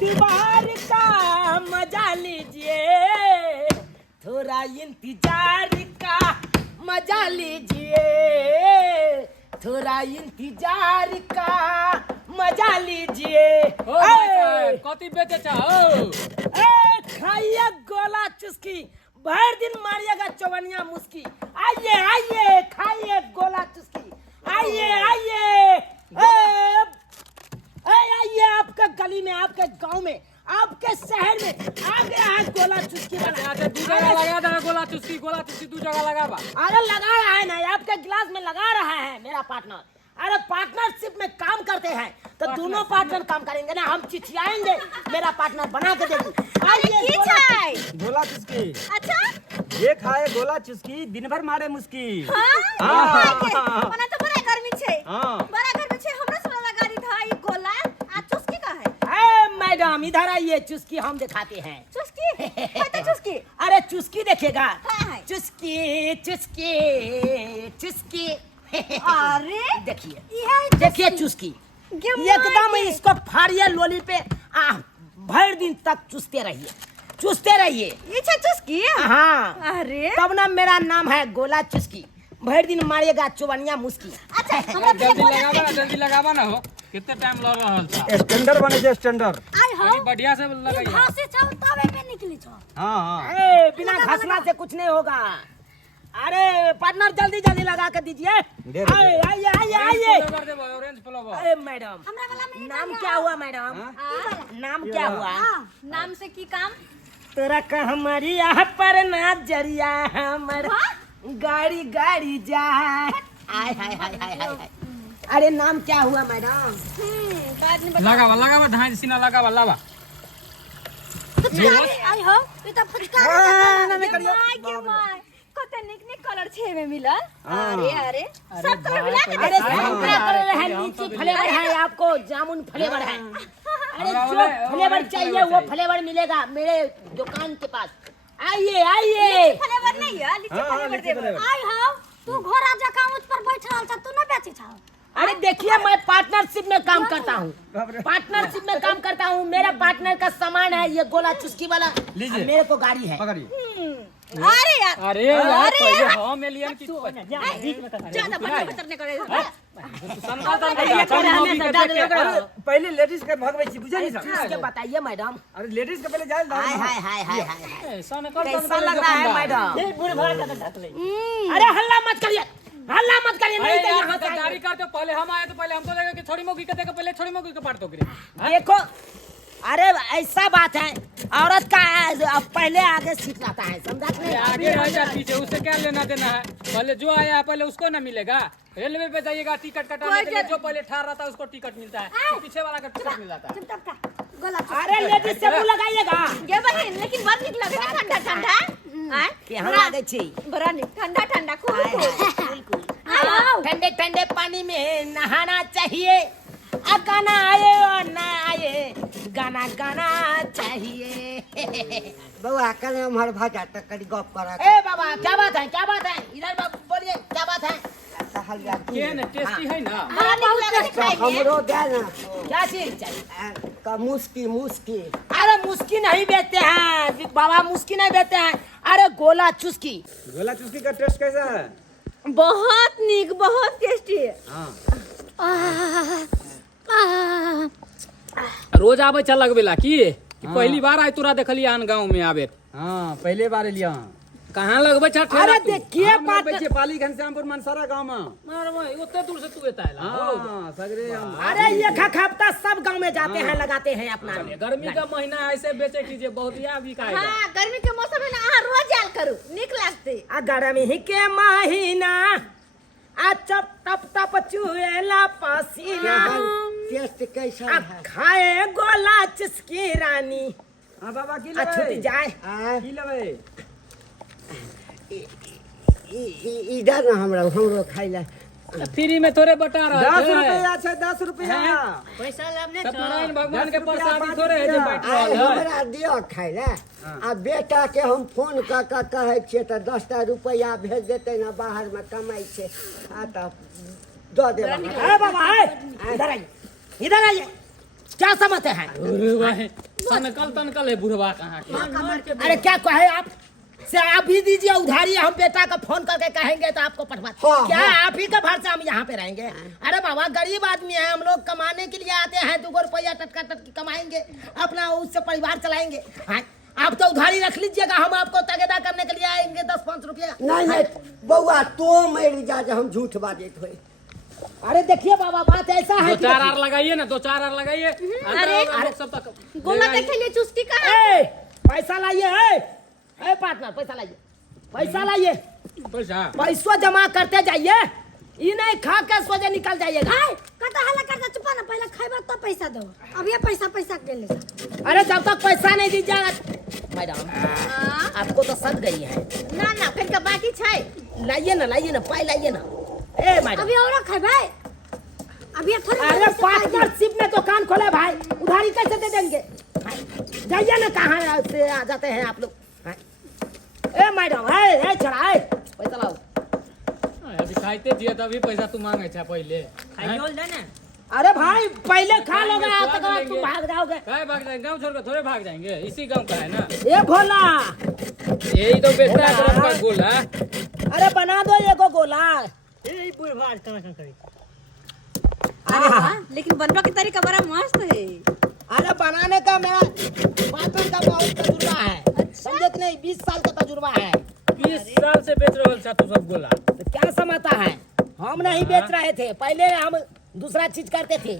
दीवार का मजा लीजिए, थोड़ा इंतजार का मजा लीजिए, थोड़ा इंतजार का मजा लीजिए। कथी बेचे चाहो? खाइए गोला चुस्की, भर दिन मारिएगा चौवनिया मुस्की। आइए आइए खाइए गोला चुस्की, आइए आइए आइए आपके गली में, आपके गांव में, आपके शहर में आ गया है गोला चुस्की वाला। दू जगह लगा दे गोला चुस्की दू जगह लगाबा। अरे लगा रहा है ना, आपके गिलास में लगा रहा है मेरा पार्टनर। अरे पार्टनरशिप में काम करते हैं तो दोनों पार्टनर काम करेंगे ना, हम चिचियाएंगे, मेरा पार्टनर बना के देगी। आइए गोला चुस्की। अच्छा ये खाए गोला चुस्की, दिन भर मारे मुस्की। मने तो बड़ा गर्मी छे, हाँ। बड़ा गर्मी छे, हमरा सुना लगा दी था ई गोला आ चुस्की का है। मैडम इधर आइए, चुस्की हम दिखाते हैं। चुस्की है तो चुस्की। अरे चुस्की देखेगा, हाँ। चुस्की चुस्की चुस्की। अरे देखिए देखिए चुस्की, एकदम इसको फाड़िए लोली पे, भर दिन तक चुसते रहिए, चुसते रहिए। ये छे चुस्की। हाँ अरे तब ना मेरा नाम है गोला चुस्की, भर दिन मारिएगा चौवनिया मुस्की। अच्छा हमरा जल्दी लगाबा ना हो, कितने टाइम लग रहल था। स्टैंडर बने जे स्टैंडर। आई हो बढ़िया से लगाइए। घासे चलतावे में निकली छ। हाँ बिना घसना से कुछ नहीं होगा। अरे पार्टनर जल्दी जल्दी लगा के दीजिए। आइए आइए आइए आइए। Orange flower. अरे मैडम हमरा वाला में नाम क्या हुआ मैडम? नाम क्या हुआ? नाम से की काम? तोरा का हमारी यहाँ पर नजरिया हमर गाड़ी गाड़ी जाए। हाय हाय हाय हाय हाय। अरे नाम क्या हुआ मैडम? बाद में लगावा धान सीना लगावा लावा। आई हो ये तो फटकार ना नहीं करियो। कते निक निक कलर छे में मिलल। अरे अरे सब कलर मिला के अरे संतरा कलर है, लीची फ्लेवर है, आपको जामुन फ्लेवर है। अरे जो फ्लेवर चाहिए वो फ्लेवर मिलेगा मेरे दुकान के पास। आइए आइए। फ्लेवर नहीं है, लीची फ्लेवर दे। आई हो तू घोड़ा जका मुझ पर बैठ रहल छ, तू ना बेची छ। अरे देखिए मैं पार्टनरशिप में काम करता हूँ, पार्टनरशिप में काम करता हूँ। मेरा पार्टनर का सामान है ये गोला चुस्की वाला, मेरे को गाड़ी है। अरे यार अरे यार पहले हम एलियन की ज्यादा बटर ने करे। पहले लेडीज के भगवे छी बुझे नहीं इसके बताइए मैडम। अरे लेडीज के पहले जाए हाय हाय हाय हाय हाय। ऐसा कैसा लग रहा है मैडम? अरे हल्ला मत करिए, हल्ला मत करिए। नहीं तो यहाँ से गाड़ी करते पहले हम आए तो पहले हमको लगा कि छोड़ी मोगी के देखे, पहले छोड़ी मोगी के पार तो गिरे। देखो अरे ऐसा बात है, औरत का अब पहले आगे सीट रहता है, समझा कि नहीं? आगे रह जा पीछे, उससे क्या लेना देना है। पहले जो आया है पहले उसको ना मिलेगा। रेलवे पे जाइएगा टिकट कटाने के लिए, जो पहले ठहर रहता है उसको टिकट मिलता है, तो पीछे वाला का टिकट मिल जाता है। अरे लेडीज से मुंह लगाइएगा। ये बहिन लेकिन बड़ निक लगे ना ठंडा ठंडा। आय यहाँ लागे छी बड़ा निक ठंडा ठंडा खूब खूब। ठंडे ठंडे पानी में नहाना चाहिए, गाना आए और ना आए गाना गाना चाहिए। बउआ कल हमारे भाजा तक करी गप करा। ए बाबा क्या बात है, क्या बात है? इधर बाबू बोलिए क्या बात है? हलवा केन टेस्टी है ना। बड़ा निक लगे खाएंगे। हमरो दे ना क्या चीज चाहिए? का मुस्की मुस्की। अरे मुस्की नहीं बेचते हैं बाबा, मुस्की नहीं बेचते हैं। अरे गोला चुस्की। गोला चुस्की का टेस्ट कैसा है? बहुत निक, बहुत टेस्टी है। रोज आवे चल लगबेला की पहली बार आए तोरा देखली आन गांव में आवे। हाँ पहले बार लिया। कहाँ लगबे छ ठेला? अरे देखिए बात पाली घनश्यामपुर मनसारा गांव में। मार भाई उतने दूर से तू एता है। हाँ सगरे हम। अरे ये हफ्ता सब गांव में जाते हैं, लगाते हैं अपना। गर्मी का महीना ऐसे बेचे कीजिए, बहुत यहाँ बिकाएगा। हाँ गर्मी के मौसम में ना अहाँ रोज जाल करू, निक लगते। गर्मी के महीना आ चप टप टप चुएला पसीना, टेस्ट कैसा अब है? खाए गोला चुस्की रानी। हाँ बाबा की आ छूट लेवे? जाए। की लेवे? इधर ना हमरो खाइला। फ्री में थोड़े बटा रहा 10 रुपया छै, 10 रुपया। पैसा लाने सत्यनारायण भगवान के प्रसादी थोड़े है जो बैठ आइ रहल है। हमरा दियो खाइला। आ बेटा के हम फोन क के कहै छियै त 10 रुपया भेज देतै ना, बाहर में कमाई छै। आ त दो दे। अरे बाबा इधर आइए, इधर आइए। क्या समझते हैं? तनकल है बुढ़वा कहाँ के। अरे क्या कहे आप से आप भी दीजिए उधारी, हम बेटा का फोन करके कहेंगे तो आपको पटवा। हाँ, क्या हाँ। आप ही का भर से हम यहाँ पे रहेंगे? अरे बाबा गरीब आदमी है हम लोग, कमाने के लिए आते हैं, 2 रुपया टटका टटकी कमाएंगे, अपना उससे परिवार चलाएंगे। हाँ? आप तो उधारी रख लीजिएगा, हम आपको तगेदा करने के लिए आएंगे 10-5 रुपया। नहीं बउआ तो मेरी जा हम झूठ बाजे थे। अरे देखिए बाबा बात ऐसा है 2-4 आर लगाइए ना, 2-4 आर लगाइए। अरे, सब तक गोला देखे लिए चुस्ती कहाँ? पैसा लाइए, पार्टनर पैसा लाइए, पैसा लाइए, पैसा पैसा जमा करते जाइए, ये नहीं खा के सोचे निकल जाइएगा। कता हल्ला करता, चुपा ना, पहले खाइबा तो पैसा दो। अब ये पैसा के ले। अरे जब तक पैसा नहीं दीजिएगा मैडम आपको तो सद गई है ना फिर का बाकी छै। लाइए ना पाई लाइए ना। ए मैडम अभी और खाइबा, अभी थोड़ी। अरे पार्टनरशिप में दुकान खोले भाई, उधारी कैसे दे देंगे? जाइए ना, कहाँ से आ जाते हैं आप लोग? ए मैडम है चढ़ाए पैसा लाओ। अभी खाइते दिए तभी पैसा तू मांगे छा पहले। अरे भाई पहले खा लोगे, आप तक तुम भाग जाओगे। काय भाग जाएंगे? गाँव छोड़ कर थोड़े भाग जाएंगे, इसी गाँव का है ना। ये भोला यही तो बेचता है तेरा पास गोला। अरे बना दो ये को गोला। लेकिन बनवा के तरीका बड़ा मस्त है। अरे बनाने का मेरा पार्टनर का बहुत तजुर्बा है, समझे कि नहीं? 20 साल का तजुर्बा है। 20 साल से बेच रहे हो तू सब गोला। तो क्या समझता है? हम नहीं बेच रहे थे, पहले हम दूसरा चीज करते थे,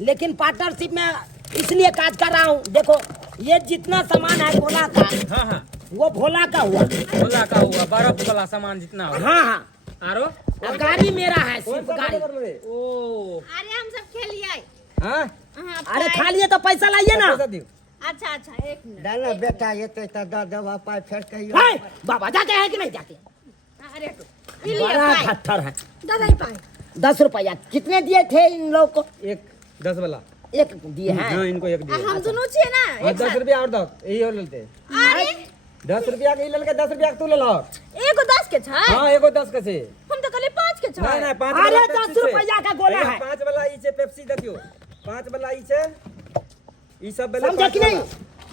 लेकिन पार्टनरशिप में इसलिए काज कर रहा हूँ। देखो ये जितना सामान है गोला का, हाँ वो भोला का हुआ। गोला का हुआ, बर्फ वाला सामान जितना हुआ। हाँ आरो अब गाड़ी मेरा है, सिर्फ गाड़ी। ओ अरे हम सब खेल लिए। हाँ अरे खा लिए तो पैसा लाइए ना। पैसा दियो। अच्छा एक मिनट। दाना बेटा ये तो दवा पाए फिर कहियो। है, बाबा जाते हैं कि नहीं जाते? अरे बड़ा खट्टर है। दादा ही पाए। 10 रुपया कितने दिए थे इन लोग को? एक 10 वाला। एक दिए हैं। हाँ इनको एक दिया। हम दोनों छे ना हाँ, 10 रुपया और दो, यही और लेते। अरे 10 रुपया के लल के 10 रुपया के तू ले लो। एगो 10 के छै। हाँ एगो 10 के से। हम तो कहले 5 के छै। नहीं 5 अरे वाला 10 पेप्सी रुपया का गोला है। 5 वाला ई छे पेप्सी देखियो। 5 वाला ई छे। ई सब वाला समझे कि नहीं?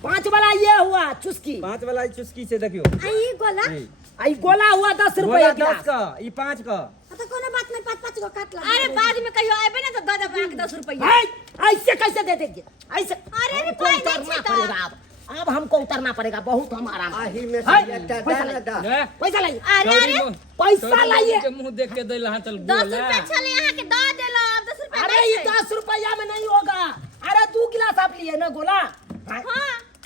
5 वाला ये हुआ चुस्की, 5 वाला ई चुस्की से देखियो। आई गोला। ई आई गोला हुआ 10 गोला रुपया 10 का, ई 5 का। तो कोनो बात नहीं, 5 को काट ला। अरे बाद में कहियो आबे ना तो दे दे 10 रुपया। है, ऐसे कैसे दे देंगे? ऐसे अरे हमको पाई उतरना नहीं छे पड़ेगा अब हमको उतरना पड़ेगा, बहुत हम आराम से। आही में है, से बेटा पैसा दाना दा। ले पैसा लाइए, अरे पैसा लाइए। के मुंह देख के दे लहा चल 10 गोला। रुपया चले यहाँ के दा देलो। 10 रुपया अरे ये 10 रुपया में नहीं होगा। अरे 2 गिलास आप लिए ना गोला, हां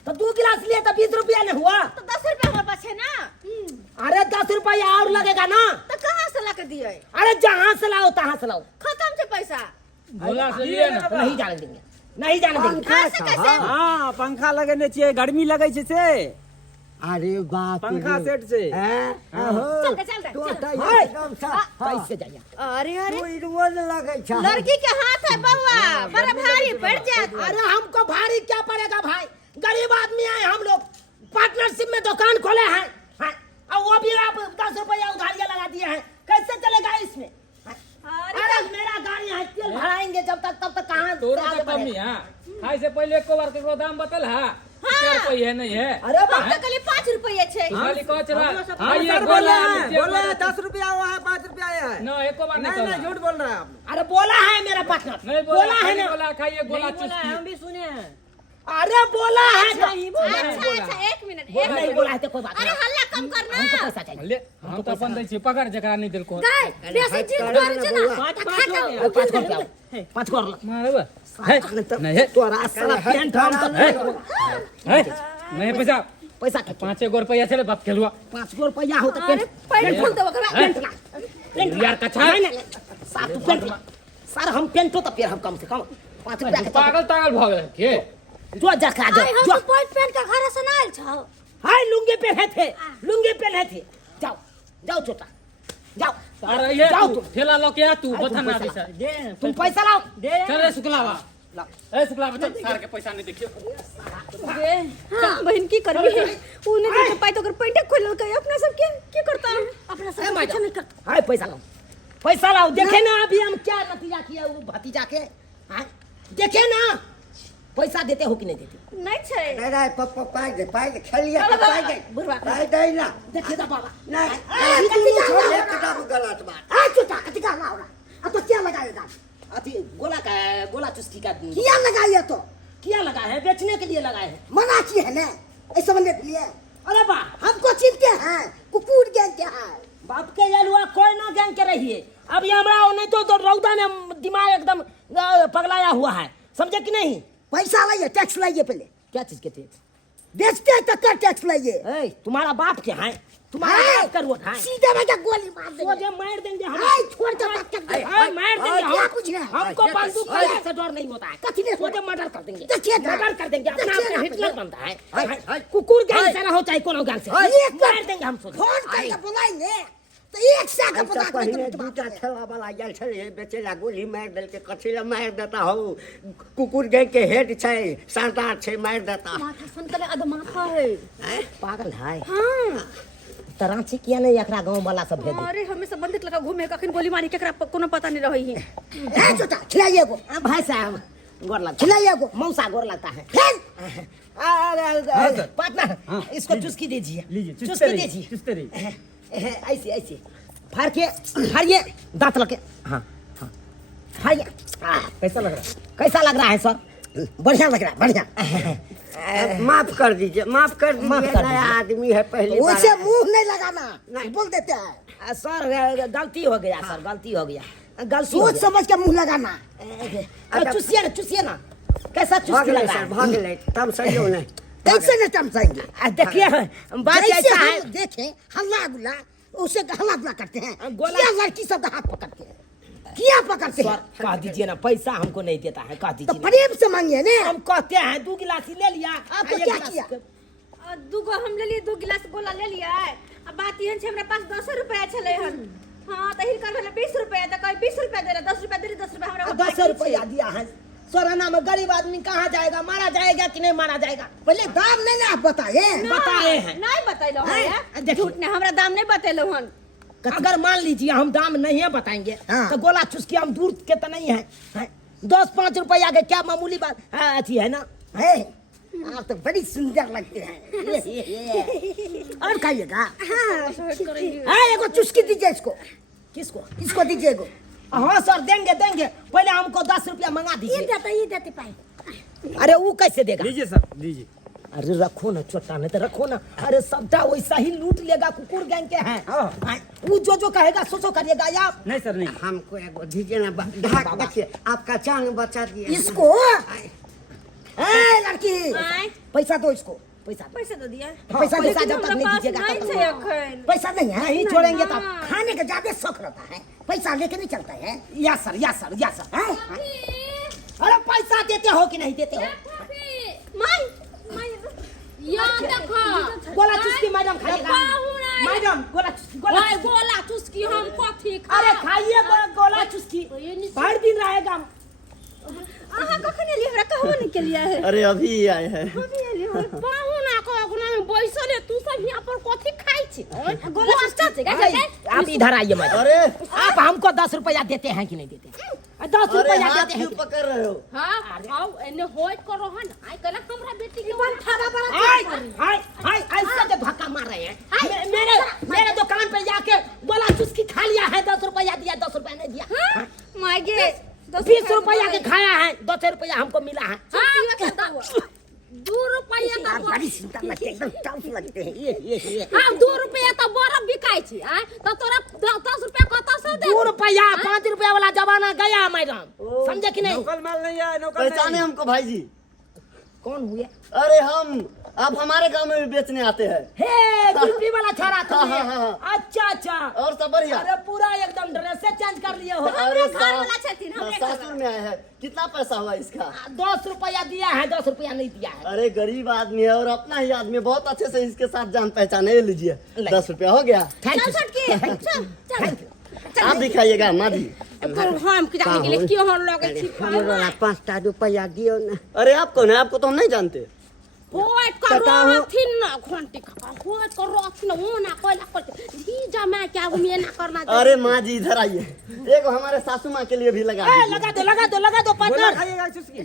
तो 2 गिलास लिए तो 20 रुपया नहीं हुआ। तो 10 रुपया हमारे पास है ना। अरे 10 रुपया और लगेगा ना। तो कहाँ से ला के दिए? अरे जहाँ से लाओ तहाँ से लाओ। खत्म से पैसा। गोला से लिए ना। नहीं जाने देंगे, नहीं जाने देंगे। कहाँ से कैसे? हाँ पंखा लगेने चाहिए, गर्मी लगे छे से। अरे बाप पंखा रे। सेट से। हैं? चल अहो, के चल तो चल। तो है। एकदम सा कैसे जाइए? अरे तू इरवन लगे छा। लड़की के हाथ है बउआ, बड़ा भारी पड़ जात। अरे हमको भारी क्या पड़ेगा भाई, गरीब आदमी है हम लोग, पार्टनरशिप में दुकान खोले हैं, हैं? और वो भी आप 10 रुपया उधारियां लगा दिए हैं, कैसे चलेगा इसमें? हैं? अरे मेरा गाड़ी है, तेल भराएंगे जब तक तब तक कहाँ से तोरा आगे तो कमी बढ़ेगा? है। खाई से पहले एको बार केकरो दाम बतल है। क्या कोई है नहीं है। अरे हम बाप तो कहले 5 रुपया छै। तू खाली कह चला। हाँ ये सर गोला बोल रहे हैं, लीजिए, बोल रहे हैं गोला। 10 रुपया हुआ है, 5 रुपया आया है। ना एको बार नहीं नहीं नहीं कहला। झूठ बोल रहे हैं आप। अरे बोला है मेरा पार्टनर, नहीं बोला बोला है खाली ना। गोला खाइए गोला चुस्की। भी सुने हैं। अरे बोला है तो। अच्छा एक मिनट। एक नहीं मिनट। बोला है तो कोई बात अरे नहीं, हल्ला कम हमको करना। पैसा चाहिए। ले हम तो अपन दै छी पकड़ जकरा नहीं दिल को। गाय बेसी चीज कर छै ना। 5 कर क्या? 5 कर मारे बा है नहीं है तोरा साला पेंट हम तो है नहीं पैसा पैसा के 5 रुपया चले बाप खेलुआ। 5 रुपया हो तो अरे पेंट पैर खोल दो ओकरा। पेंट ला, पेंट यार कच्छा है। नहीं सर तू पेंट ला। सर हम पेंटो तो फिर हम कम से कम 5 रुपया के पागल तागल भ गेल के। जो जखा जो आई हम जो तो पैंट का घर से ना आइल छौ। हाय लुंगी पहने थे, लुंगी पहने थे। जाओ जाओ छोटा जाओ। अरे ये जाओ तू तुम। ठेला लो के तू तुम बथा ना पैसा पैसा तुम पैसा लाओ। चल रे शुक्लावा लाओ। ए शुक्लावा चल सार के पैसा नहीं देखियो। हां बहन की करबी है? उने के पाई तो कर पैंट खोलल के अपना सब के करता है? अपना सब कुछ नहीं कर। हाय पैसा लाओ, पैसा लाओ। देखे ना अभी हम क्या नतीजा किया वो भतीजा के। हाय देखे ना पैसा देते हो कि नहीं देते? नहीं छे अरे पप्पा पाई दे खेलिए तो पाई दे बुढ़वा पाई दे ना देखिए तो बाबा नहीं तू छोड़ एकदम गलत बात आ चुटा कति का लाउरा अब तो क्या लगाएगा? अति गोला का है, गोला चुस्की का किया लगाइए तो क्या लगा है? बेचने के लिए लगाए हैं। मना किए है ना ऐसे बनने के लिए अरे बा हमको चिनते हैं कुकुर गैंग के हैं बाप के यलुआ कोई ना गैंग के रहिए। अब ये हमरा नहीं तो रौदा में दिमाग एकदम पगलाया हुआ है, समझे कि नहीं? पैसा लाइए टैक्स लाइए पहले क्या चीज के थे? बेचते हैं तो कर टैक्स लाइए ए, तुम्हारा बाप के हैं, तुम्हारा बाप का रोड है। सीधे में गोली मार वो देंगे जो मार देंगे हम। हाय छोड़ के बात कर दे मार देंगे क्या हम। पूछ रहे हैं हमको बंदूक चलाने से डर नहीं होता है। कथी ने वो जो मर्डर कर देंगे, देखिए ना। मर्डर कर देंगे। अपना देखिए अपना ना हिटलर पहले। बनता है। हाय। कुकुर गैंग से ना हो चाहे कोनो गैंग से, एक मार देंगे हम सोच। फोन करके बुलाएंगे तो एक से का पता पहले कर दूटा ठेला वाला आयल छे बेचेला गोली मार देल के कथीला मार देता हो कुकुर गैंग के हेड छे सरदार छे मार देता माथा सन कले अधमाथा है पागल है। हां तरांची किया नहीं एकरा गांव वाला सब भेज दे। अरे हमें संबंधित लगा घूमे कखन गोली मारी केकरा कोनो पता नहीं रही है ए छोटा खिलाइए को भाई साहब गोर लगता खिलाइए को है। मौसा गोर लगता है। सर। पार्टनर इसको चुस्की दीजिए, लीजिए, चुस्ते चुस्की रहिए, दीजिए। चुस्ते रहिए। ऐसे ऐसे फाड़िए दांत लगे। हाँ हाँ फाड़िए। कैसा लग रहा है? कैसा लग रहा है सर? बढ़िया लग रहा है, बढ़िया। माफ कर दीजिए माफ कर माफ दीजिए कर नया दीजिए। आदमी है पहली बार उसे मुंह नहीं लगाना नहीं बोल देते हैं सर गलती हो गया, सर गलती हो गया, गलती हो सोच गया। समझ के मुंह लगाना चुसिए ना कैसा भाग चुस्की ले लग रहा सर है? भाग ले तम सही हो नहीं कैसे नहीं समझाएंगे देखिए बात जैसे ऐसा है। हम देखें हल्ला गुला उसे हल्ला गुला करते हैं गोला- किया लड़की सब हाथ पकड़ते हैं किया पकड़ते सर हैं कह दीजिए ना, पैसा हमको नहीं देता है, कह तो दीजिए ना। प्रेम से मांगिए ना हम कहते हैं 2 गिलास ही ले लिया। आपको एक क्या गिलास किया? के- दूगो हम ले लिए 2 गिलास गोला ले लिया है। अब बात यहन छे हमरा पास 10 रुपया छले हन। हां त हिल कर 20 रुपया त कहीं 20 रुपया दे रहा 10 रुपया दे रही 10 रुपया हमरा 10 रुपया दिया है। सोराना में गरीब आदमी कहाँ जाएगा? मारा जाएगा कि नहीं मारा जाएगा? पहले दाम नहीं ना आप बताए बताए हैं। नहीं बतैलो हैं? है देखिए। झूठ ने हमरा दाम नहीं बतैलो हन। अगर मान लीजिए हम दाम नहीं बताएंगे हाँ। तो गोला चुस्की हम दूर के तो नहीं है। 10-5 रुपया के क्या मामूली बात अथी है ना। है आप तो बड़ी सुंदर लगते हैं और खाइएगा एगो चुस्की दीजिए इसको किसको? इसको दीजिए एगो हाँ सर देंगे देंगे, पहले हमको 10 रुपया मंगा दीजिए। ये देते पाए अरे वो कैसे देगा? लीजिए सर लीजिए। अरे रखो ना छोटा, नहीं तो रखो ना। अरे सबटा वैसा ही लूट लेगा, कुकुर गैंग के हैं। हाँ। वो जो कहेगा सो करिएगा आप। नहीं सर नहीं। हमको एगो दीजिए ना ढाक देखिए आपका जान बचा दिए इसको ए लड़की आय पैसा दो इसको, पैसा दो। पैसा दे दिया। पैसा लेकिन जब तक हमरा नहीं पास दीजिएगा नहीं तब छे तक अखन। पैसा नहीं है नहीं छोड़ेंगे तब। खाने का ज्यादा शौक रहता है पैसा लेके नहीं चलता है या सर या सर या सर। हैं? अरे पैसा देते हो कि नहीं देते हो? माई माई या देखो गोला चुस्की मैडम खाइएगा। पाहुन आए। मैडम गोला चुस्की, गोला ओए चुस्की। गोला चुस्की हम कथी खा। अरे खाइए गोला चुस्की, भर दिन रहेगा। आहा कखन एली हमरा कहबो नहीं के लिया है। अरे अभी आए हैं। अभी एली हो पाहुन आ को गुना में बैसले तू सब यहां पर कथी खाइ छी। गोला चुस्की भाई, आप इधर आइए मैडम। अरे आप हमको 10 रुपया देते हैं कि नहीं देते? 10 अरे रुपया हाथ देते हैं क्यों पकड़ रहे हो? हां आओ एने होइत करो हन आई कला हमरा बेटी के मन थारा बड़ा हाय हाय हाय ऐसे जो धक्का मार रहे हैं। मेरे दुकान पे जाके गोला चुस्की खा लिया है, 10 रुपया दिया, 10 रुपया नहीं दिया। माई गे 20 रुपया के खाया है, 10 रुपया हमको मिला है। 2 रुपया आप तो बड़ी सुंदर लगते हैं एकदम टफ लगते हैं ये हां 2 रुपया तो बरफ बिकाई छी आ तो तोरा 10 रुपया कत से दे 2 रुपया 5 रुपया वाला जमाना गया मैडम, समझे कि नहीं? नौकर माल नहीं है, नौकर पहचाने हमको भाई जी। कौन हुए? अरे हम आप हमारे गांव में भी बेचने आते हैं। हे गुल्फी वाला छाड़ा तुमने? हाँ, हाँ, हाँ। अच्छा अच्छा। और सब बढ़िया। अरे पूरा एकदम ड्रेस चेंज कर लिए हो। अरे घर वाला छथिन, हमरे घर सासुर में आए हैं। कितना पैसा हुआ इसका? 10 रुपया दिया है, 10 रुपया नहीं दिया है। अरे गरीब आदमी है और अपना ही आदमी है, बहुत अच्छे से इसके साथ जान पहचान है। ये लीजिए 10 रुपया हो गया। थैंक चल यू छटके चल चल आप भी खाइएगा माधी। हम के जाने के लिए क्यों हम लोग छी हमरो 5 रुपया दियो ना अरे आप कौन है? आपको तो हम नहीं जानते। होत करो थिन ना घंटी का होत करो थिन वो ना कोला कर जी जमा क्या में ना करना अरे माँ जी इधर आइए, एक हमारे सासू माँ के लिए भी लगा ए, दीजिए। लगा दो पार्टनर। खाइएगा चुस्की।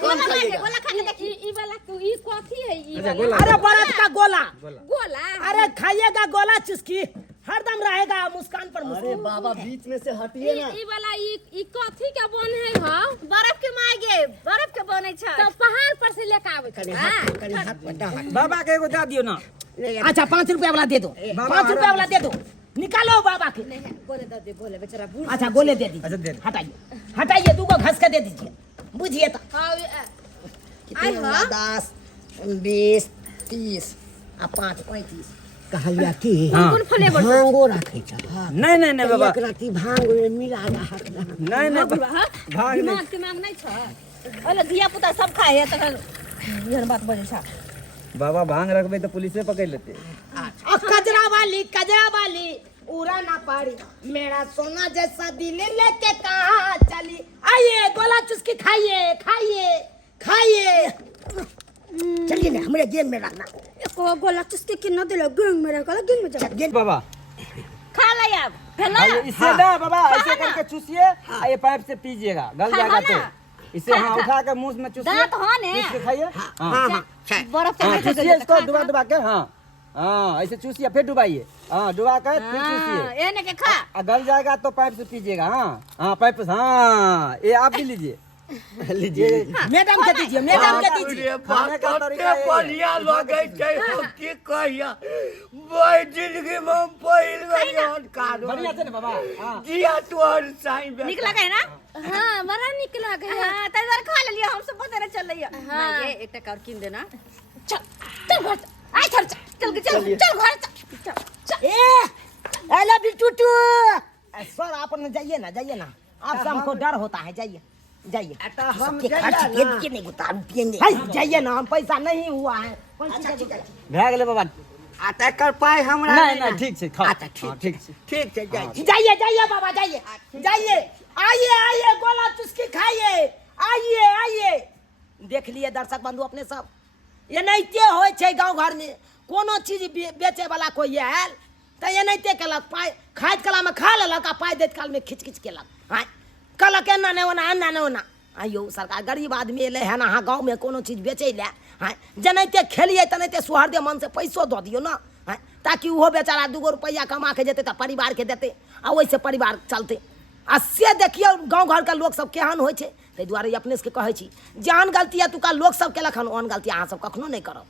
कौन खाइएगा? गोला खा के देखी ई वाला ई कथी है ई अच्छा, वाला गोला। अरे बरत का गोला। गोला अरे खाइएगा गोला चुस्की, हरदम रहेगा मुस्कान पर अरे मुस्कान। बाबा बीच में से हटिए ना। ई वाला ई कथी के बन है ह बर्फ के मागे बर्फ के बनै छै तो पहाड़ पर से लेके आवे कनी हाथ पटा हाथ बाबा के एगो दे दियो ना। अच्छा 5 रुपया वाला दे दो, 5 रुपया वाला दे दो, निकालो बाबा के। गोले दे दे गोले बेचारा बूढ़ अच्छा गोले दे अच्छा, दे दीजिए, दो। हटाइए 2 को घस के दे दीजिए, बुझिए तो। आई हो 10 20 30 आ 5 35 कहलिया कि हाँ। भांगो रखे छ नहीं बाबा। एक राती भांग में मिला रहा नहीं भाग नहीं। दिमाग नहीं छ ओले धिया पुता सब खाए है तखन यहन बात बजे छ बाबा भांग रखबे तो पुलिसे पकड़ लेते। और कजरा वाली उड़ा ना पाड़ी, मेरा सोना जैसा दिल लेके कहाँ चली। आइए गोला चुस्की खाइए। चलिए ना हमरे गेम में रहना। एको गोला चुस्की के न दिलो गंग मेरा गला गंग में जा बाबा खा ले अब हेलो हाँ, इससे ना बाबा ऐसे करके चूसिए, ये पाइप से पीजिएगा, गल जाएगा तो इसे हाँ उठा के मुंह में चूसिए, दांत हो ने। पीस के खाइए। हाँ बर्फ हाँ, के चूसिए इसको डुबा के। हाँ ऐसे चूसिए, फिर डुबाइए। हाँ डुबा कर फिर चूसिए, एने के खा गल जाएगा तो पाइप से पीजिएगा। हाँ पाइप से। हाँ ये आप भी लीजिए। लीजिए। मैडम के दीजिए, खाने का तरीका यही है। बढ़िया लगे छै हम की कहिया भाई जिंदगी में हम पहिल बार याद कारो बढ़िया से ना बाबा। हाँ जिया तोर साईं निक लगे ना हां बड़ा निक लागे है हां तै बार खा ले लिया हम सब पता चल लिया मैं ये एक टका और किन देना चल घर आई चल घर चल ए हेलो बिटूटू सर आप जाइए ना, आप हमको डर होता है, जाइए हम के नहीं उतार पिएंगे। जाइए ना, हम पैसा नहीं हुआ है। भए गेलै बाबा। आता कर पाए हमरा नहीं ठीक छै खाओ। अच्छा हाँ, ठीक छै। ठीक छै जाइए बाबा जाइए। आइए गोला चुस्की खाइए। आइए देख लिए दर्शक बंधु अपने सब, ये नहीं हो गाँव घर में कोनो चीज बेचे वाला कोई आयल तो ये नहीं केलक, पाई खाइत कला में खा लेलक आ पाई देत काल में खिच केलक। हाँ कहलक एना नहीं होना। आइयो सरकार गरीब आदमी एले है ना, हाँ गाँव में कोनो चीज बेचे ले। हाँ जनाते खेलिए तनाते सुहर्दे मन से पैसो दो दियो ना। हाँ ताकि वो बेचारा 2 रुपया कमा के देते तो परिवार के देते आ वैसे परिवार चलते। आ से देखिए गाँव घर के लोग सब केहन होइ छै, ताहि दुआरे अपने से कहै छी जहन गलती है तुका लोग सब केलक हन ओहन गलती अहाँ सब कखनो नहीं करब।